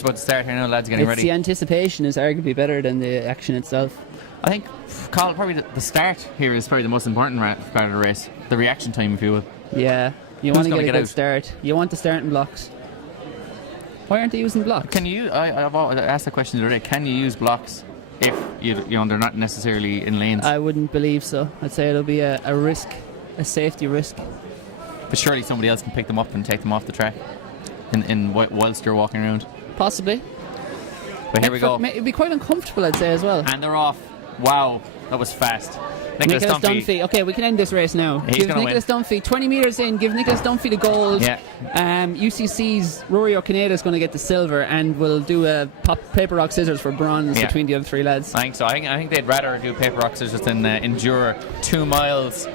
just about to start here now, lads, getting ready. The anticipation is arguably better than the action itself. I think, Carl, probably the start here is probably the most important part of the race. The reaction time, if you will. Yeah, you want to get a good out? start. You want the starting blocks. Why aren't they using blocks? Can you? I've asked that question the other day. Can you use blocks if you know they're not necessarily in lanes? I wouldn't believe so. I'd say it'll be a risk, a safety risk. But surely somebody else can pick them up and take them off the track, whilst you're walking around. Possibly. But here we go. It'd be quite uncomfortable, I'd say, as well. And they're off. Wow, that was fast. Nicholas Dumpy. Okay, we can end this race now. Give Nicholas Dumpy 20 metres in. Give Nicholas Dumpy the gold. Yeah. UCC's Rory O'Canada is going to get the silver, and we'll do a paper rock scissors for bronze between the other three lads. I think so. I think they'd rather do paper rock scissors than endure 2 miles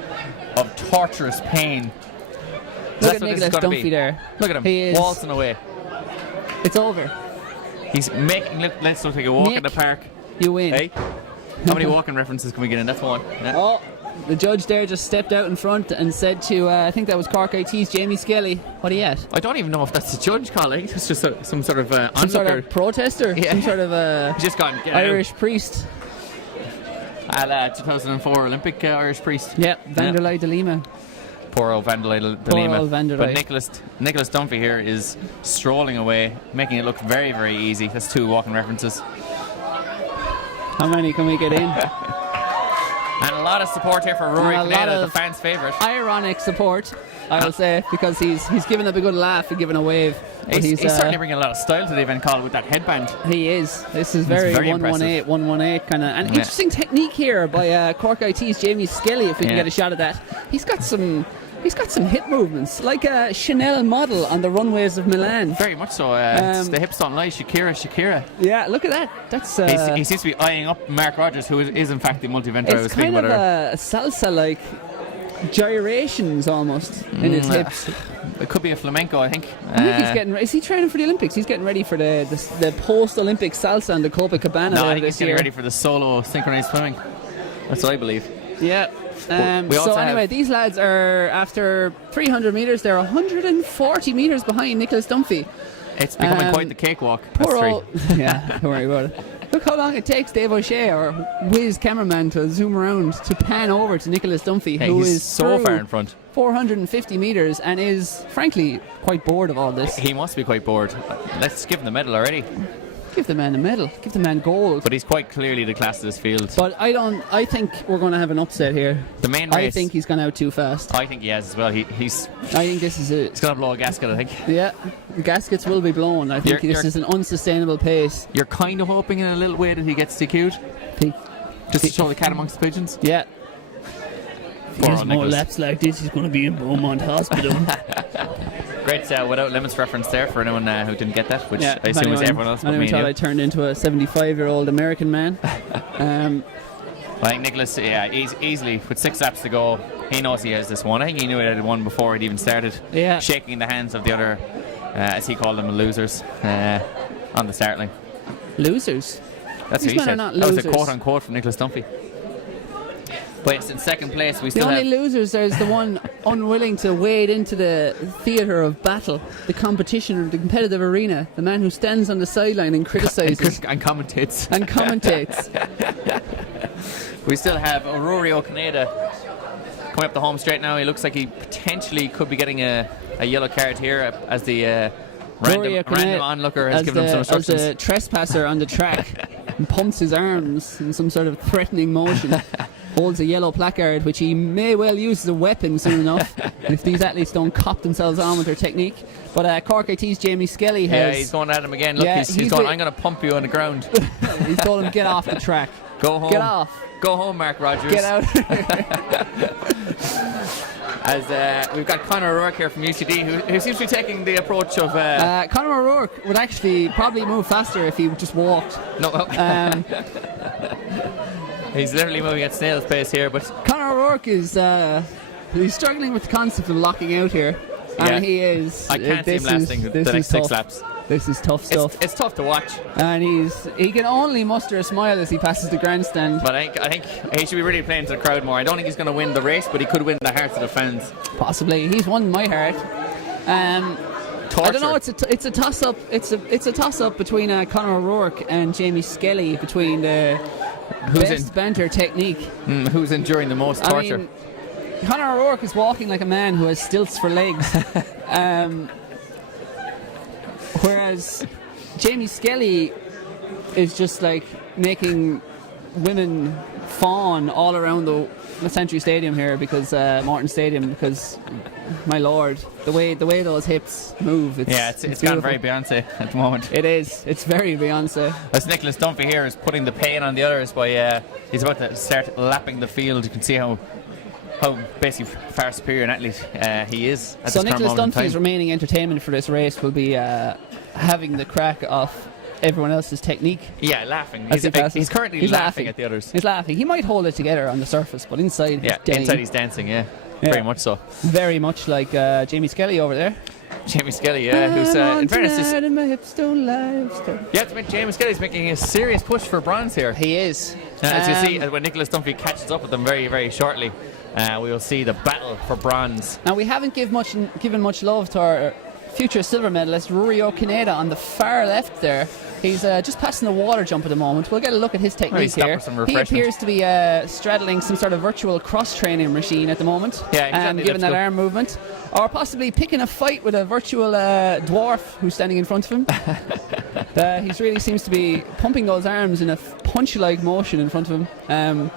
of torturous pain. Look at Nicholas Dumpy there. Look at him. He is waltzing away. It's over. He's making let's look like a walk in the park. You win. Hey. How many walking references can we get in? That's one. Yeah. Oh, the judge there just stepped out in front and said to, I think that was Cork IT's Jamie Skelly, what are you at? I don't even know if that's the judge, Carl. I think it's just some sort of onlooker. Some sort of protester? Yeah. Some sort of just gone, Irish priest. 2004 Olympic Irish priest. Yeah, Vanderlei de Lima. Poor old Vanderlei de Lima. Vanderlei. But Nicholas Dumpy here is strolling away, making it look very, very easy. That's 2 walking references. How many can we get in? And a lot of support here for Rory Canada, the fans' favourite. Ironic support, I will say, because he's giving up a good laugh and giving a wave. He's certainly bringing a lot of style to the event, Colin, with that headband. He is. This is very 118 kind of. And interesting technique here by Cork IT's Jamie Skelly, if we can get a shot at that. He's got some hip movements, like a Chanel model on the runways of Milan. Very much so. The hips don't lie. Shakira. Yeah, look at that. That's. He seems to be eyeing up Mark Rogers, who is in fact the multi-eventer I was speaking about. It's kind of a salsa-like gyrations almost in his hips. It could be a flamenco, I think. I think he's getting. Is he training for the Olympics? He's getting ready for the post-Olympic salsa and the Copacabana. No, I think he's getting ready for the solo synchronized swimming. That's what I believe. Yeah. So anyway, these lads are, after 300 metres, they're 140 metres behind Nicholas Dumpy. It's becoming quite the cakewalk. Yeah, don't worry about it. Look how long it takes Dave O'Shea, our whiz cameraman, to zoom around to pan over to Nicholas Dumpy, who is so far in front. 450 metres and is, frankly, quite bored of all this. He must be quite bored. Let's give him the medal already. Give the man a medal. Give the man gold. But he's quite clearly the class of this field. But I think we're going to have an upset here. The main race. I think he's gone out too fast. I think he has as well. I think this is it. He's going to blow a gasket, I think. Yeah, the gaskets will be blown. I think this is an unsustainable pace. You're kind of hoping in a little way that he gets DQ'd? Just to show the cat amongst the pigeons? Yeah. If he has more laps like this, he's going to be in Beaumont Hospital. Great Without Limits reference there for anyone who didn't get that, which I assume is everyone else but me. I thought I turned into a 75-year-old American man. I think Nicholas, easily, with 6 laps to go, he knows he has this one. I think he knew he had one before it even started. Yeah. Shaking the hands of the other, as he called them, losers, on the start line. Losers? That's what he said. That was a quote-unquote from Nicholas Dumpy. But in second place, we still have... The only losers is the one unwilling to wade into the theatre of battle, the competition, the competitive arena, the man who stands on the sideline and criticises. And commentates. We still have Rory O'Canada coming up the home straight now. He looks like he potentially could be getting a yellow card here as the random onlooker has given him some instructions. As a trespasser on the track and pumps his arms in some sort of threatening motion. Holds a yellow placard, which he may well use as a weapon soon enough if these athletes don't cop themselves on with their technique. But Cork IT's Jamie Skelly has... Yeah, he's going at him again. Look, he's going, I'm going to pump you on the ground. He's told him, get off the track. Go home. Get off. Go home, Mark Rogers. Get out. As we've got Conor O'Rourke here from UCD, who seems to be taking the approach of... Conor O'Rourke would actually probably move faster if he just walked. No. He's literally moving at snail's pace here, but... Conor O'Rourke is he's struggling with the concept of locking out here. And he is... I can't see him lasting the next 6 laps. This is tough stuff. It's tough to watch. And he can only muster a smile as he passes the grandstand. But I think he should be really playing to the crowd more. I don't think he's going to win the race, but he could win the hearts of the fans. Possibly. He's won my heart. torture. I don't know. It's a toss up. It's a toss up between Conor O'Rourke and Jamie Skelly between the best banter technique. Who's enduring the most torture? I mean, Conor O'Rourke is walking like a man who has stilts for legs, whereas Jamie Skelly is just like making women fawn all around the Century Stadium here Morton Stadium, because my lord, the way those hips move, it's gone very Beyonce at the moment. It is. It's very Beyonce. As Nicholas Dumpy here is putting the pain on the others by he's about to start lapping the field. You can see how basically far superior an athlete he is at so this current Nicholas moment in Dunphy's time. remaining entertainment for this race will be having the crack off everyone else's technique. Yeah, laughing. He's currently laughing at the others. He's laughing. He might hold it together on the surface, but inside he's dancing, very much so. Very much like Jamie Skelly over there. Jamie Skelly, who's in fairness, and my hips don't lie. Jamie Skelly's making a serious push for bronze here. He is. As you see, when Nicholas Dumpy catches up with them very, very shortly, we will see the battle for bronze. Now, we haven't given much love to our future silver medalist, Rory O'Kineda, on the far left there. He's just passing the water jump at the moment. We'll get a look at his technique here. He appears to be straddling some sort of virtual cross-training machine at the moment, given that arm movement. Or possibly picking a fight with a virtual dwarf who's standing in front of him. He really seems to be pumping those arms in a punch-like motion in front of him.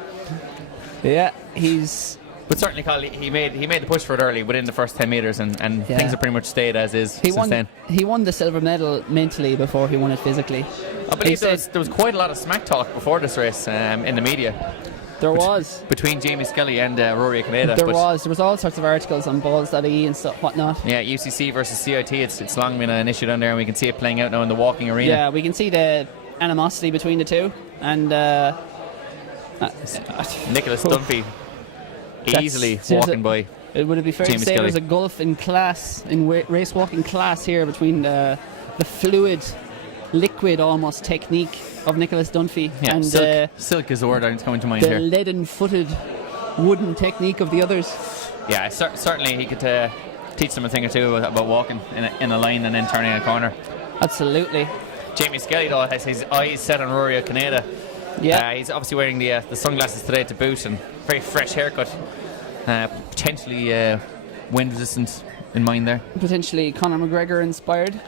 But certainly, Colin, he made the push for it early within the first 10 metres, and things have pretty much stayed as is since then. He won the silver medal mentally before he won it physically. I believe there was quite a lot of smack talk before this race in the media. There was. Between Jamie Skelly and Rory O'Kineda. There was all sorts of articles on balls.ie and stuff, whatnot. Yeah, UCC versus CIT, it's long been an issue down there, and we can see it playing out now in the walking arena. Yeah, we can see the animosity between the two. And Nicholas Dumpy easily walking by. Would it be fair Jamie to say Skelly. there's a gulf in class, in race walking class here, between the fluid, liquid almost technique of Nicholas Dunphy and silk is the word that's coming to mind the here. leaden-footed wooden technique of the others. Yeah, certainly he could teach them a thing or two about walking in a line and then turning a corner. Absolutely. Jamie Skelly, though, has his eyes set on Rory O'Kineda. Yeah. He's obviously wearing the sunglasses today to boot, and very fresh haircut. Potentially wind resistant in mind there. Potentially Conor McGregor inspired.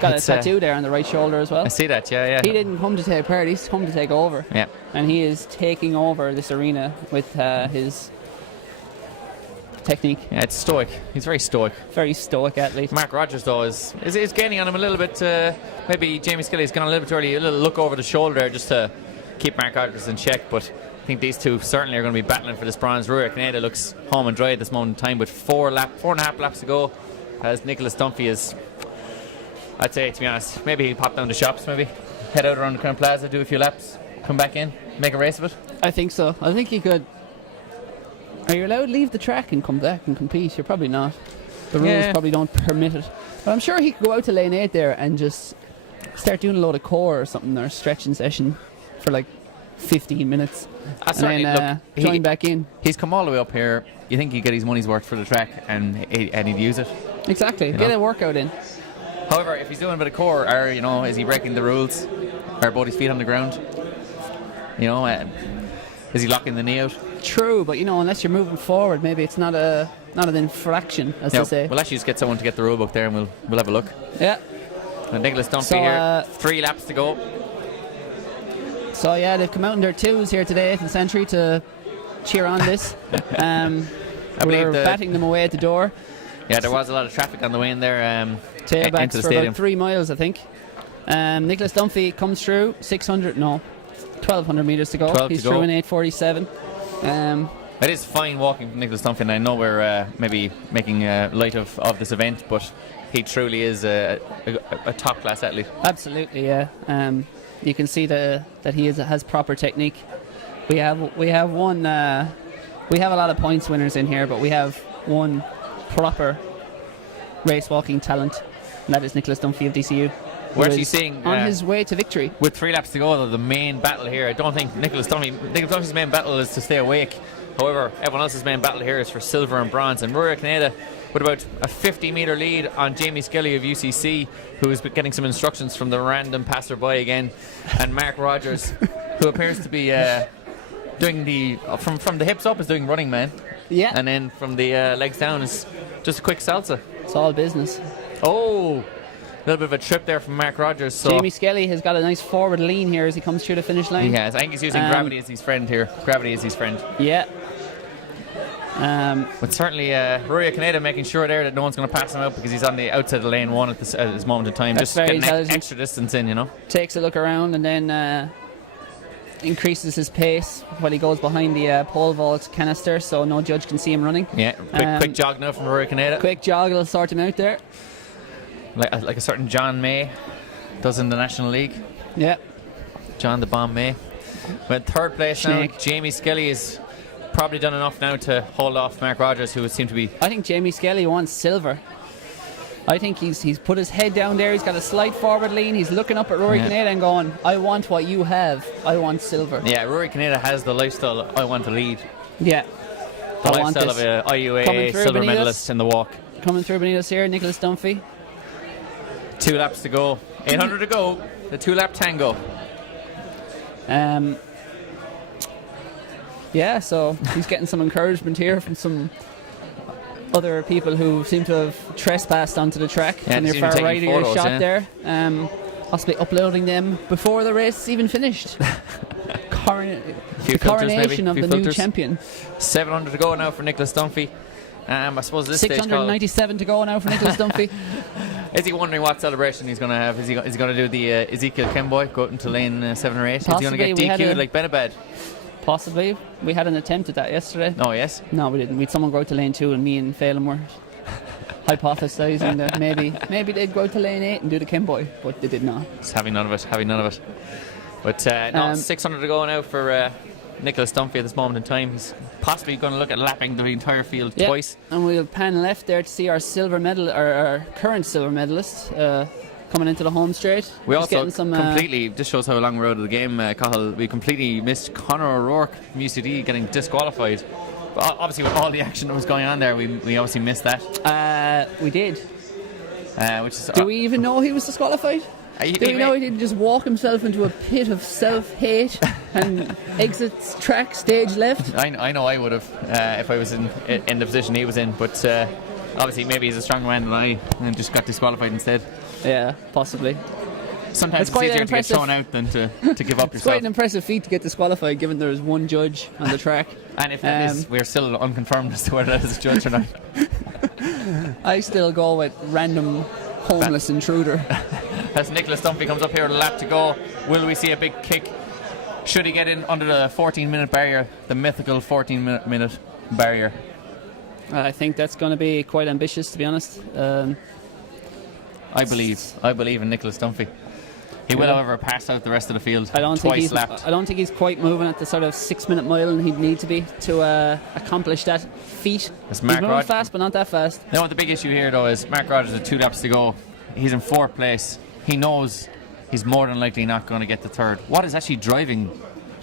Got a tattoo there on the right shoulder as well. I see that, yeah. He didn't come to take part, he's come to take over. Yeah. And he is taking over this arena with his technique. Yeah, it's stoic. He's very stoic. Very stoic athlete. Mark Rogers, though, is gaining on him a little bit. Maybe Jamie Skelly's gone a little bit early, a little look over the shoulder there just to keep Mark Rogers in check. But I think these two certainly are going to be battling for this bronze. Rory O'Kineda looks home and dry at this moment in time with 4.5 laps to go. As Nicholas Dumpy is, I'd say, to be honest, maybe he'll pop down the shops, maybe head out around the Crown Plaza, do a few laps, come back in, make a race of it. I think so. I think he could. Are you allowed to leave the track and come back and compete? You're probably not. The rules probably don't permit it. But I'm sure he could go out to lane 8 there and just start doing a load of core or something, or stretching session for like 15 minutes. And then join back in. He's come all the way up here. You think he'd get his money's worth for the track and he'd use it. Exactly. Get a workout in. However, if he's doing a bit of core, or is he breaking the rules? Are both his feet on the ground? Is he locking the knee out? True, but unless you're moving forward, maybe it's not an infraction, as they say. We'll actually just get someone to get the rule book there, and we'll have a look. Yeah. And Nicholas Dumpy here, 3 laps to go. So yeah, they've come out in their twos here today at the Century to cheer on this. We're batting them away at the door. Yeah, there was a lot of traffic on the way in there. Tailbacks into the for stadium. about 3 miles, I think. Nicholas Dumphy comes through 1,200 metres to go. He's through in 8:47. It is fine walking from Nicholas Dumphy, and I know we're maybe making light of this event, but he truly is a top class athlete. Absolutely, yeah. You can see that he has proper technique. We have one. We have a lot of points winners in here, but we have one proper race walking talent, and that is Nicholas Dumphy of DCU. We're actually seeing on his way to victory. With 3 laps to go, though, the main battle here. I don't think Nicholas Dumphy's main battle is to stay awake. However, everyone else's main battle here is for silver and bronze. And Rory O'Kineda, with about a 50-metre lead on Jamie Skelly of UCC, who is getting some instructions from the random passerby again, and Mark Rogers, who appears to be doing the from the hips up is doing running man, and then from the legs down is just a quick salsa. It's all business. Oh, a little bit of a trip there from Mark Rogers. So Jamie Skelly has got a nice forward lean here as he comes through the finish line. He has. I think he's using gravity as his friend here. Gravity is his friend. Yeah. But certainly Rory Canada making sure there that no one's going to pass him out because he's on the outside of lane 1 at this moment in time. That's just getting intelligent. extra distance in, you know. Takes a look around and then increases his pace while he goes behind the pole vault canister, so no judge can see him running. Yeah, quick jog now from Rory Canada. Quick jog will sort him out there. Like a certain John May does in the National League. Yeah. John the Bomb May. But third place now, Jamie Skelly is probably done enough now to hold off Mark Rogers, who would seem to be... I think Jamie Skelly wants silver. I think he's put his head down there, he's got a slight forward lean, he's looking up at Rory Canada and going, I want what you have, I want silver. Yeah, Rory Canada has the lifestyle, I want to lead. Yeah. The lifestyle of a IUAA silver medalist in the walk. Coming through beneath us here, Nicholas Dumpy. 2 laps to go, 800 to go, the 2-lap tango. Yeah, so he's getting some encouragement here from some other people who seem to have trespassed onto the track on your far right of your shot there. Possibly uploading them before the race even finished. The coronation of the new champion. 700 to go now for Nicholas Dumpy. I suppose this 697 to go now for Nicholas Dumpy. Is he wondering what celebration he's going to have? Is he going to do the Ezekiel Kemboy, go out into lane 7 or 8? Possibly. Is he going to get DQ'd like Benabed? Possibly. We had an attempt at that yesterday. Oh, yes? No, we didn't. We had someone go out to lane 2 and me and Phelan were hypothesising that maybe they'd go out to lane 8 and do the Kemboy, but they did not. Just having none of it. But no, 600 to go now for Nicholas Dumpy at this moment in time. He's possibly going to look at lapping the entire field twice. And we'll pan left there to see our silver medal, our current silver medalist coming into the home straight. We also completely, this shows how long we're out of the game, Cathal, we completely missed Conor O'Rourke from UCD getting disqualified. But obviously with all the action that was going on there, we obviously missed that. We did. Which is, do we even know he was disqualified? Do we know he didn't just walk himself into a pit of self-hate and exit track stage left? I know I would have if I was in the position he was in, but obviously maybe he's a stronger man than I and just got disqualified instead. Yeah, possibly. Sometimes it's easier to get thrown out than to give up yourself. It's quite an impressive feat to get disqualified given there is one judge on the track. And if that is, we're still unconfirmed as to whether that is a judge or not. I still go with random homeless intruder. As Nicholas Dumpy comes up here with a lap to go, will we see a big kick? Should he get in under the 14-minute barrier, the mythical 14-minute barrier? I think that's going to be quite ambitious, to be honest. I believe in Nicholas Dumpy. He will, however, pass out the rest of the field. I don't twice lapped. I don't think he's quite moving at the sort of 6-minute mile and he'd need to be to accomplish that feat. He's moving fast, but not that fast. No, the big issue here, though, is Mark Rogers with 2 laps to go. He's in 4th place. He knows he's more than likely not going to get the 3rd. What is actually driving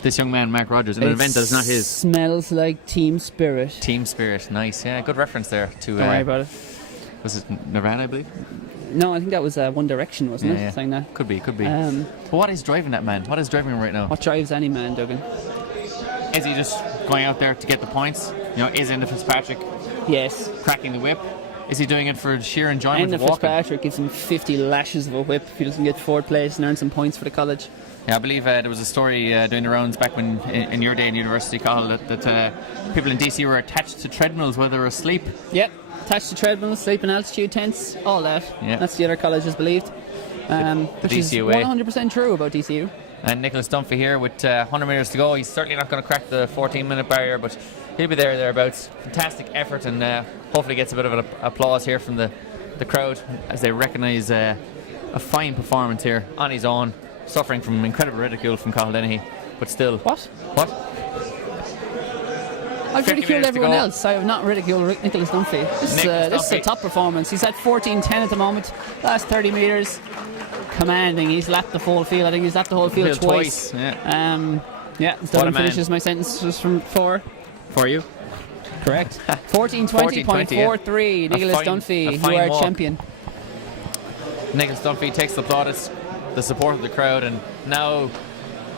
this young man, Mark Rogers, in an event that's not his? Smells like team spirit. Team spirit, nice. Yeah, good reference there to. Don't worry about it. Was it Nirvana, I believe? No, I think that was One Direction, wasn't it? Yeah. Saying that. Could be. But what is driving that man? What is driving him right now? What drives any man, Duggan? Is he just going out there to get the points? You know, is Enda Fitzpatrick Yes. cracking the whip? Is he doing it for sheer enjoyment of walking? Fitzpatrick gives him 50 lashes of a whip if he doesn't get 4th place and earn some points for the college. Yeah, I believe there was a story doing the rounds back when in your day in university, Cathal, that people in DC were attached to treadmills while they were asleep. Yep, attached to treadmills, sleeping altitude tents, all that. Yep. That's the other colleges believed. Which is DCUA. 100% true about DCU. And Nicholas Dumpy here with 100 metres to go. He's certainly not going to crack the 14-minute barrier, but he'll be thereabouts. Fantastic effort, and hopefully gets a bit of an applause here from the crowd as they recognise a fine performance here on his own, suffering from incredible ridicule from Cathal Dennehy, but still. What? I've 50 ridiculed minutes to everyone go. else. I have not ridiculed Nicholas Dumpy. This is a top performance. He's at 14.10 at the moment. Last 30 metres, commanding. He's lapped the full field. I think he's lapped the whole field twice. Yeah. Duggan finishes my sentence just from 4. For you? Correct. 14:20.43. Nicholas Dumpy, you are champion. Nicholas Dumpy takes the plaudits, the support of the crowd, and now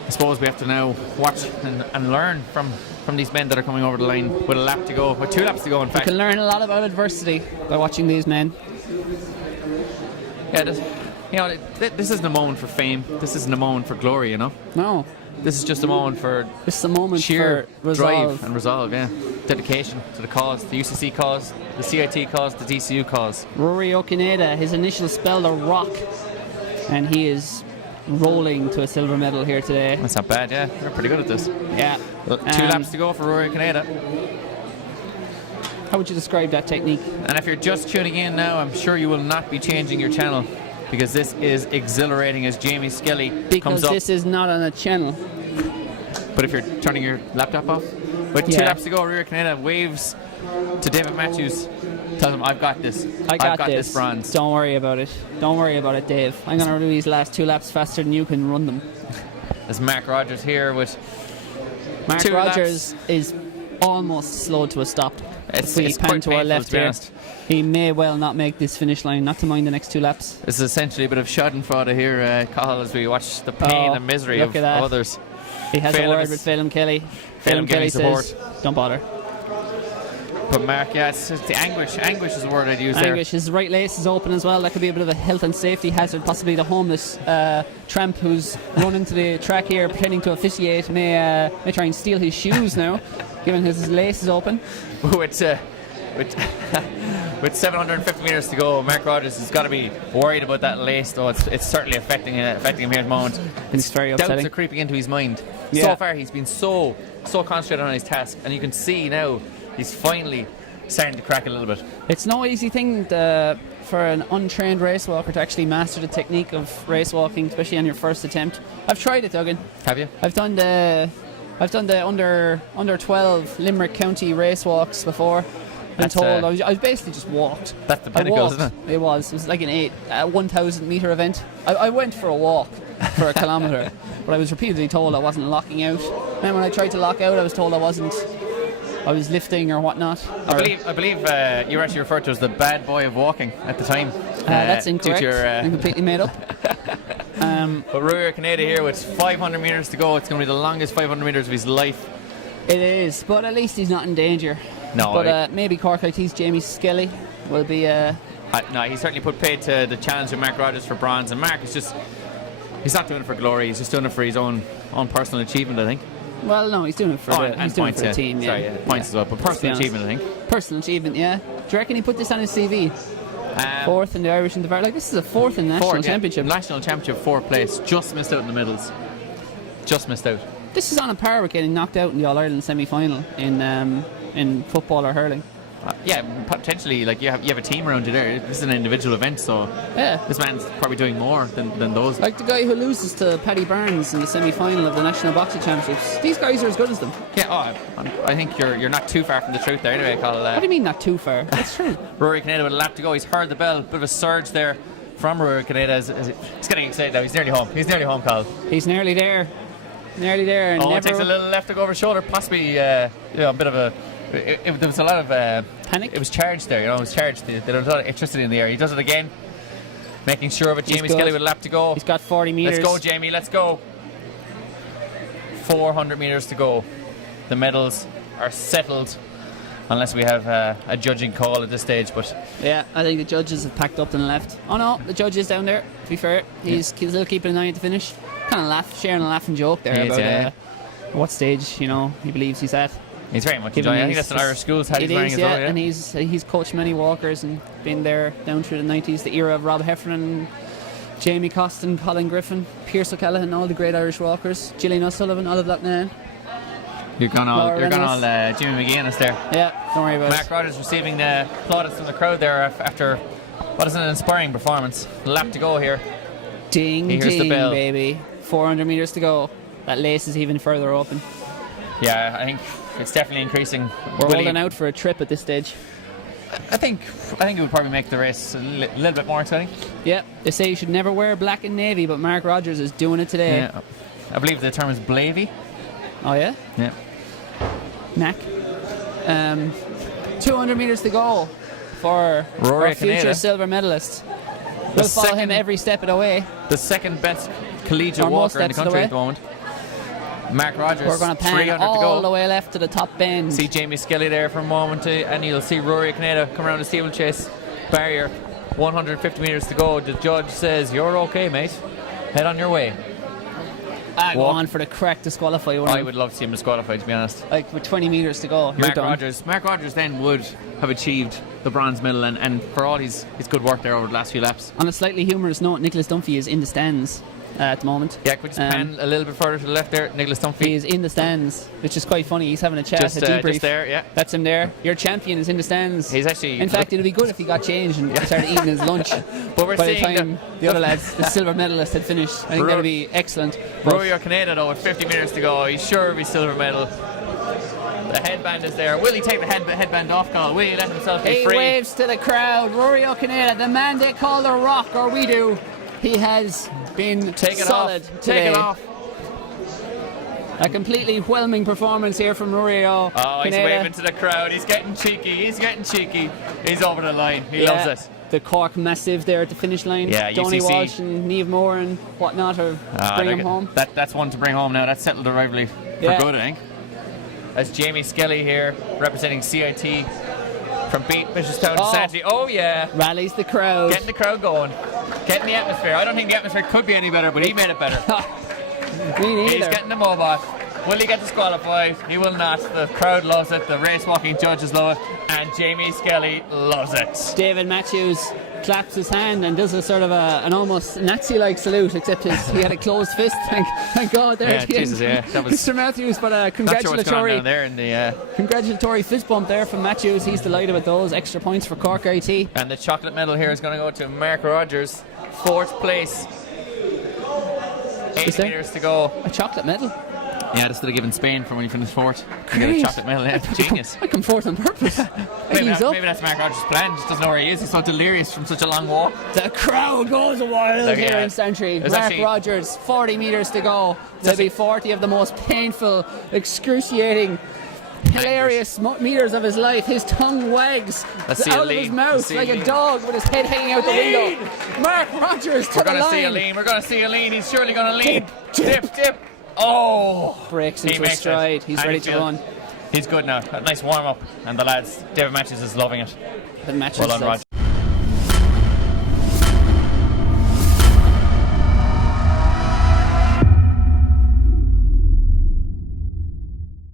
I suppose we have to now watch and learn from these men that are coming over the line with a lap to go, with 2 laps to go in fact. You can learn a lot about adversity by watching these men. Yeah, this isn't a moment for fame. This isn't a moment for glory, you know. No. This is just a moment for sheer drive and resolve, yeah. Dedication to the cause, the UCC cause, the CIT cause, the DCU cause. Rory O'Kineda, his initial spell, a rock, and he is rolling to a silver medal here today. That's not bad, yeah. They're pretty good at this. Yeah. 2 laps to go for Rory O'Kineda. How would you describe that technique? And if you're just tuning in now, I'm sure you will not be changing your channel, because this is exhilarating as Jamie Skelly comes up. Because this is not on a channel. But if you're turning your laptop off, with 2 laps to go, Rory O'Kineda waves to David Matthews, tells him, I've got this. I've got this bronze. Don't worry about it. Don't worry about it, Dave. I'm going to do these last 2 laps faster than you can run them. There's Mark Rogers here with Mark Rogers is almost slowed to a stop. It's we pan to our left to be here. honest. He may well not make this finish line, not to mind the next 2 laps. This is essentially a bit of schadenfreude here, Cathal, as we watch the pain and misery of others. He has a word with Phelim Kelly. Phelim Kelly says, don't bother. But Mark, yeah, it's the anguish. Anguish is the word I'd use there. Anguish. His right lace is open as well. That could be a bit of a health and safety hazard. Possibly the homeless tramp who's run into the track here pretending to officiate may try and steal his shoes now, given his lace is open. With 750 metres to go, Mark Rogers has got to be worried about that lace, though. It's certainly affecting him here at the moment. It's very upsetting. Doubts are creeping into his mind. Yeah. So far, he's been so concentrated on his task, and you can see now he's finally starting to crack a little bit. It's no easy thing for an untrained race walker to actually master the technique of race walking, especially on your first attempt. I've tried it, Duggan. Have you? I've done the under 12 Limerick County race walks before. I was basically just walked. That's the pinnacle, isn't it? It was like an 1,000 metre event. I went for a walk for a kilometre, but I was repeatedly told I wasn't locking out. And when I tried to lock out, I was told I was lifting or whatnot. I believe you were actually referred to as the bad boy of walking at the time. That's incorrect. I'm completely made up. But Rory O'Kineda here with 500 metres to go. It's going to be the longest 500 metres of his life. It is, but at least he's not in danger. No. But maybe Cork IT's Jamie Skelly will be... no, he certainly put paid to the challenge of Mark Rogers for bronze. And Mark is just... He's not doing it for glory. He's just doing it for his own personal achievement, I think. Well, no, he's doing it for the team. Yeah. Sorry, points as well, but personal achievement, I think. Personal achievement, yeah. Do you reckon he put this on his CV? 4th in the Irish and the Like, this is a 4th in the National Championship. National Championship, 4th place. Just missed out in the middles. Just missed out. This is on a par with getting knocked out in the All-Ireland semi-final in football or hurling. Yeah, potentially. Like you have a team around you there. This is an individual event, so this man's probably doing more than those. Like the guy who loses to Paddy Barnes in the semi-final of the National Boxing Championships. These guys are as good as them. Yeah, I think you're not too far from the truth there. Anyway, Colin. What do you mean not too far? That's true. Rory O'Kineda with a lap to go. He's heard the bell. Bit of a surge there from Rory O'Kineda. He's getting excited now. He's nearly home. Colin. He's nearly there. Nearly there. And it takes a little left to go over his shoulder. Possibly a bit of a... there was a lot of panic. It was charged there, it was charged. There was a lot of electricity in the air. He does it again, making sure of it. Jamie Skelly with a lap to go. He's got 40 metres. Let's go, Jamie, let's go. 400 metres to go. The medals are settled, unless we have a judging call at this stage. But yeah, I think the judges have packed up and left. Oh no, the judge is down there. To be fair, he's still keeping an eye at the finish. Kind of sharing a laughing joke there about what stage he believes he's at. He's very much enjoying it. I think that's an Irish schools hat he's wearing as well. Yeah, and he's coached many walkers and been there down through the 90s, the era of Rob Heffernan, Jamie Costin, Colin Griffin, Pierce O'Callaghan, all the great Irish walkers, Gillian O'Sullivan, Olive Loughnane. You're gone all Jimmy McGuinness there. Yeah, don't worry about it. Mark Rogers receiving the plaudits from the crowd there after what is an inspiring performance. Lap to go here. Ding, ding, baby. 400 metres to go. That lace is even further open. Yeah, I think it's definitely increasing. We're holding out for a trip at this stage. I think it would probably make the race a little bit more exciting. Yeah, they say you should never wear black and navy, but Mark Rogers is doing it today. Yeah. I believe the term is blavy. Oh yeah? Yeah. Knack. 200 metres to go for Rory our future Kinnear. silver medalist. We'll follow him every step of the way. The second best collegiate Or most walker in the steps of the country way. at the moment. Mark Rogers, We're going to pan 300 to all go. the way left to the top bend. See Jamie Skelly there for a moment, and you'll see Rory Kinnear come around the steeplechase barrier. 150 metres to go. The judge says, "You're okay, mate. Head on your way." Go on for the correct disqualify. I would love to see him disqualified, to be honest. Like with 20 metres to go. You're done. Mark Rogers then would have achieved the bronze medal, and for all his good work there over the last few laps. On a slightly humorous note, Nicholas Dumpy is in the stands at the moment. Yeah, could we just pan a little bit further to the left there? Nicholas Dumpy. He is in the stands, which is quite funny. He's having a chat, a debrief. Just there, yeah. That's him there. Your champion is in the stands. He's actually... In fact, it'd be good if he got changed and started eating his lunch. But we're by the seeing time the other lads, the silver medalist, had finished. I think that'd be excellent. Rory O'Canada, though, with 50 metres to go, he's sure of his silver medal. The headband is there. Will he take the headband off, Carl? Will he let himself be free? He waves to the crowd. Rory O'Canada, the man they call the Rock, or we do. He has been solid today. Take it off. A completely whelming performance here from Rory O'Canada. Oh, he's waving to the crowd. He's getting cheeky. He's over the line. He loves it. The Cork Massive there at the finish line. Yeah, Donny UCC. Walsh and Niamh Moore and whatnot are bring him home. That's one to bring home now. That's settled the rivalry for good, I think. That's Jamie Skelly here, representing CIT from Bishopstown to Santry. Oh, yeah. Rallies the crowd. Getting the crowd going. Getting the atmosphere. I don't think the atmosphere could be any better, but he made it better. Me neither. He's getting the mobot. Will he get disqualified? He will not. The crowd loves it. The race walking judges love it. And Jamie Skelly loves it. David Matthews claps his hand and does a sort of an almost Nazi-like salute, except he had a closed fist. Thank God there at the end. That was Mr. Matthews, but not sure what's going on down there in the congratulatory fist bump there from Matthews. He's delighted with those extra points for Cork IT. And the chocolate medal here is going to go to Mark Rogers, 4th place. 8 metres to go. A chocolate medal? Yeah, this would have given Spain for when you finished 4th. You get a chocolate medal. Yeah, genius. I come 4th on purpose. Maybe that's Mark Rogers' plan. Just doesn't know where he is. He's so delirious from such a long walk. The crowd goes wild here in Santry. Mark Rogers, 40 metres to go. Maybe 40 of the most painful, excruciating, hilarious metres of his life. His tongue wags out of his mouth like a dog with his head hanging out the window. Mark Rogers to the line. We're going to see a lean. He's surely going to lean. Dip. Oh! Breaks into a stride. He's ready to run. He's good now. A nice warm up. And the lads, David Matthews is loving it. The Matthews well done, Rog.